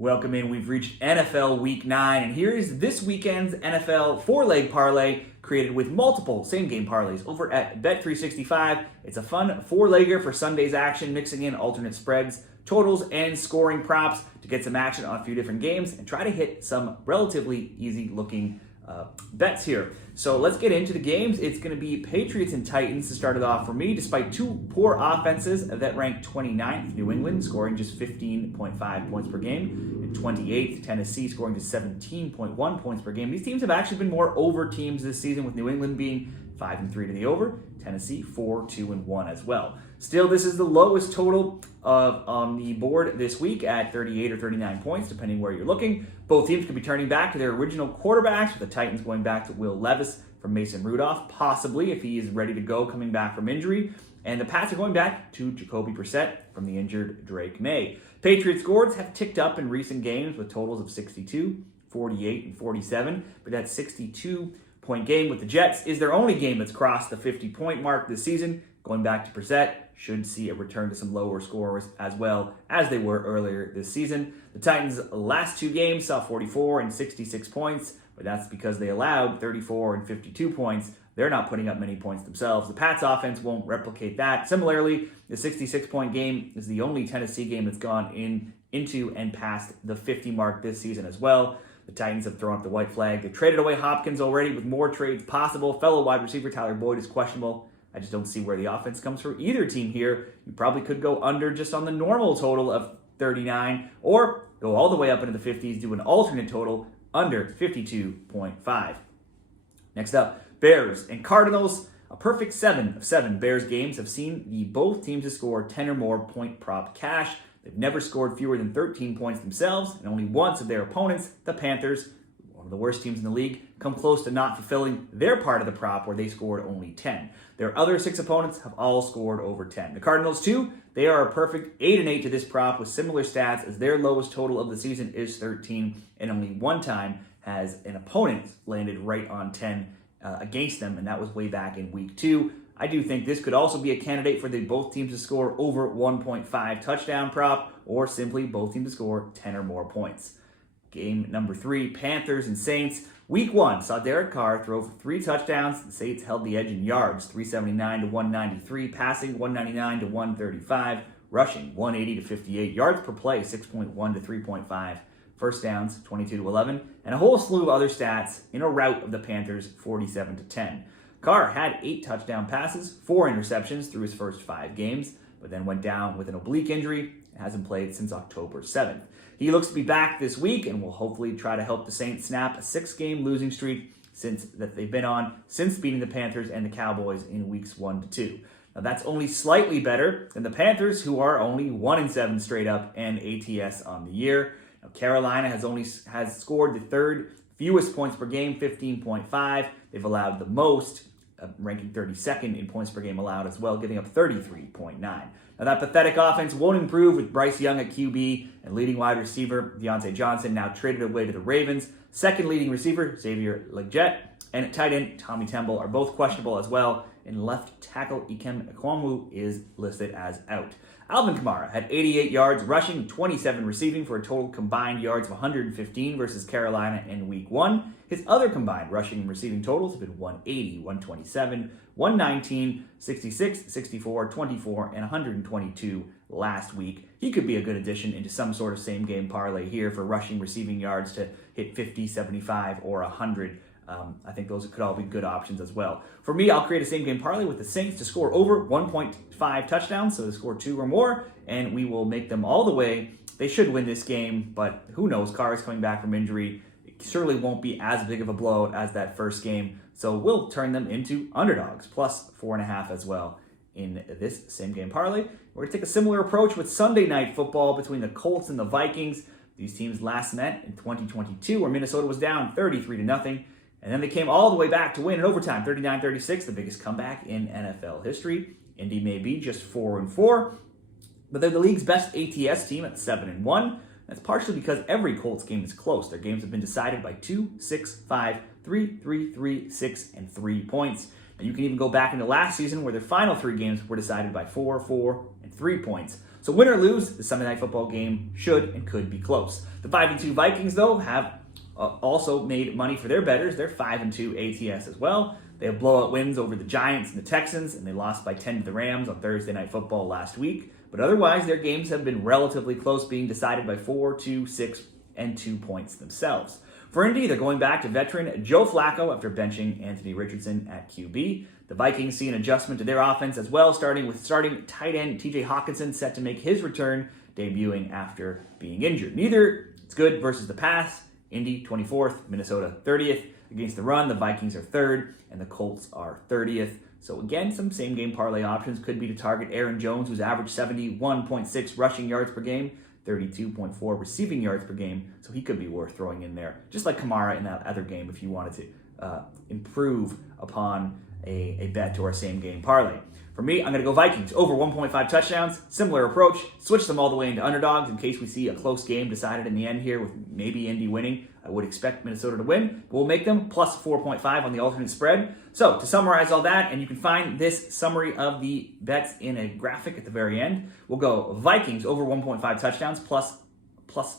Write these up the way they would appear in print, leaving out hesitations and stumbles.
Welcome in. We've reached NFL Week 9, and here is this weekend's NFL four-leg parlay created with multiple same-game parlays over at Bet365. It's a fun four-legger for Sunday's action, mixing in alternate spreads, totals, and scoring props to get some action on a few different games and try to hit some relatively easy-looking bets here. So let's get into the games. It's going to be Patriots and Titans to start it off for me, despite two poor offenses that ranked 29th, New England scoring just 15.5 points per game, and 28th, Tennessee scoring just 17.1 points per game. These teams have actually been more over teams this season, with New England being 5-3 to the over, Tennessee 4-2-1 as well. Still, this is the lowest total on the board this week at 38 or 39 points, depending where you're looking. Both teams could be turning back to their original quarterbacks, with the Titans going back to Will Levis from Mason Rudolph, possibly if he is ready to go coming back from injury. And the Pats are going back to Jacoby Brissett from the injured Drake May. Patriots scores have ticked up in recent games with totals of 62, 48, and 47, but that 62-point game with the Jets is their only game that's crossed the 50-point mark this season. Going back to Brissett should see a return to some lower scores as well as they were earlier this season. The Titans' last two games saw 44 and 66 points, but that's because they allowed 34 and 52 points. They're not putting up many points themselves. The Pats' offense won't replicate that. Similarly, the 66-point game is the only Tennessee game that's gone into and past the 50 mark this season as well. The Titans have thrown up the white flag. They traded away Hopkins already, with more trades possible. Fellow wide receiver Tyler Boyd is questionable. I just don't see where the offense comes for either team here. You probably could go under just on the normal total of 39, or go all the way up into the 50s, do an alternate total under 52.5. Next up, Bears and Cardinals. A perfect 7 of 7 Bears games have seen both teams to score 10 or more point prop cash. They've never scored fewer than 13 points themselves, and only once of their opponents, the Panthers, one of the worst teams in the league, come close to not fulfilling their part of the prop, where they scored only 10. Their other 6 opponents have all scored over 10. The Cardinals, too, they are a perfect 8-8 to this prop, with similar stats, as their lowest total of the season is 13, and only one time has an opponent landed right on 10 against them, and that was way back in week 2. I do think this could also be a candidate for both teams to score over 1.5 touchdown prop, or simply both teams to score 10 or more points. Game number 3, Panthers and Saints. Week 1 saw Derek Carr throw for 3 touchdowns. The Saints held the edge in yards, 379 to 193, passing 199 to 135, rushing 180 to 58, yards per play 6.1 to 3.5, first downs 22 to 11, and a whole slew of other stats in a rout of the Panthers 47 to 10. Carr had 8 touchdown passes, 4 interceptions through his first 5 games, but then went down with an oblique injury and hasn't played since October 7th. He looks to be back this week and will hopefully try to help the Saints snap a 6-game losing streak that they've been on since beating the Panthers and the Cowboys in weeks 1 to 2. Now that's only slightly better than the Panthers, who are only 1-7 straight up and ATS on the year. Now Carolina has scored the third fewest points per game, 15.5. They've allowed the most, ranking 32nd in points per game allowed as well, giving up 33.9. Now that pathetic offense won't improve with Bryce Young at QB and leading wide receiver Deontay Johnson now traded away to the Ravens. Second leading receiver Xavier Legette and at tight end Tommy Temple are both questionable as well, and left tackle Ikem Ekwonu is listed as out. Alvin Kamara had 88 yards rushing, 27 receiving, for a total combined yards of 115 versus Carolina in week 1. His other combined rushing and receiving totals have been 180, 127, 119, 66, 64, 24, and 122 last week. He could be a good addition into some sort of same-game parlay here for rushing, receiving yards to hit 50, 75, or 100. I think those could all be good options as well. For me, I'll create a same-game parlay with the Saints to score over 1.5 touchdowns, so to score 2 or more, and we will make them all the way. They should win this game, but who knows? Carr is coming back from injury. It certainly won't be as big of a blowout as that first game, so we'll turn them into underdogs, plus 4.5 as well in this same-game parlay. We're going to take a similar approach with Sunday Night Football between the Colts and the Vikings. These teams last met in 2022, where Minnesota was down 33-0. And then they came all the way back to win in overtime, 39-36, the biggest comeback in NFL history. Indy may be just 4-4, but they're the league's best ATS team at 7-1. That's partially because every Colts game is close. Their games have been decided by 2, 6, 5, 3, 3, 3, 6, and 3 points. And you can even go back into last season where their final 3 games were decided by 4, 4, and 3 points. So win or lose, the Sunday Night Football game should and could be close. The 5-2 Vikings, though, have also made money for their bettors. They're 5-2 ATS as well. They have blowout wins over the Giants and the Texans, and they lost by 10 to the Rams on Thursday Night Football last week. But otherwise, their games have been relatively close, being decided by 4, 2, 6, and 2 points themselves. For Indy, they're going back to veteran Joe Flacco after benching Anthony Richardson at QB. The Vikings see an adjustment to their offense as well, starting with tight end TJ Hawkinson set to make his return, debuting after being injured. Neither is good versus the pass. Indy 24th, Minnesota 30th. Against the run, the Vikings are 3rd, and the Colts are 30th. So again, some same-game parlay options could be to target Aaron Jones, who's averaged 71.6 rushing yards per game, 32.4 receiving yards per game, so he could be worth throwing in there, just like Kamara in that other game if you wanted to improve upon a bet or a same-game parlay. For me, I'm going to go Vikings over 1.5 touchdowns. Similar approach. Switch them all the way into underdogs in case we see a close game decided in the end here with maybe Indy winning. I would expect Minnesota to win, but we'll make them plus 4.5 on the alternate spread. So to summarize all that, and you can find this summary of the bets in a graphic at the very end, we'll go Vikings over 1.5 touchdowns plus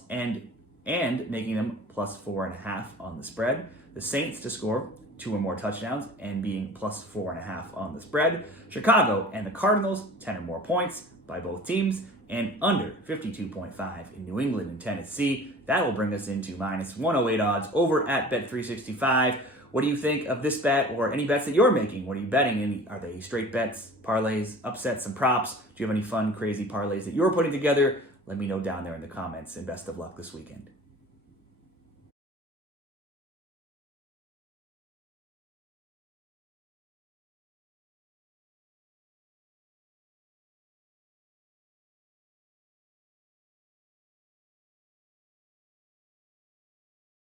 and making them plus 4.5 on the spread. The Saints to score 2 or more touchdowns and being plus 4.5 on the spread. Chicago and the Cardinals, 10 or more points by both teams, and under 52.5 in New England and Tennessee. That will bring us into minus 108 odds over at Bet365. What do you think of this bet or any bets that you're making? What are you betting? Are they straight bets, parlays, upsets, and props? Do you have any fun, crazy parlays that you're putting together? Let me know down there in the comments, and best of luck this weekend.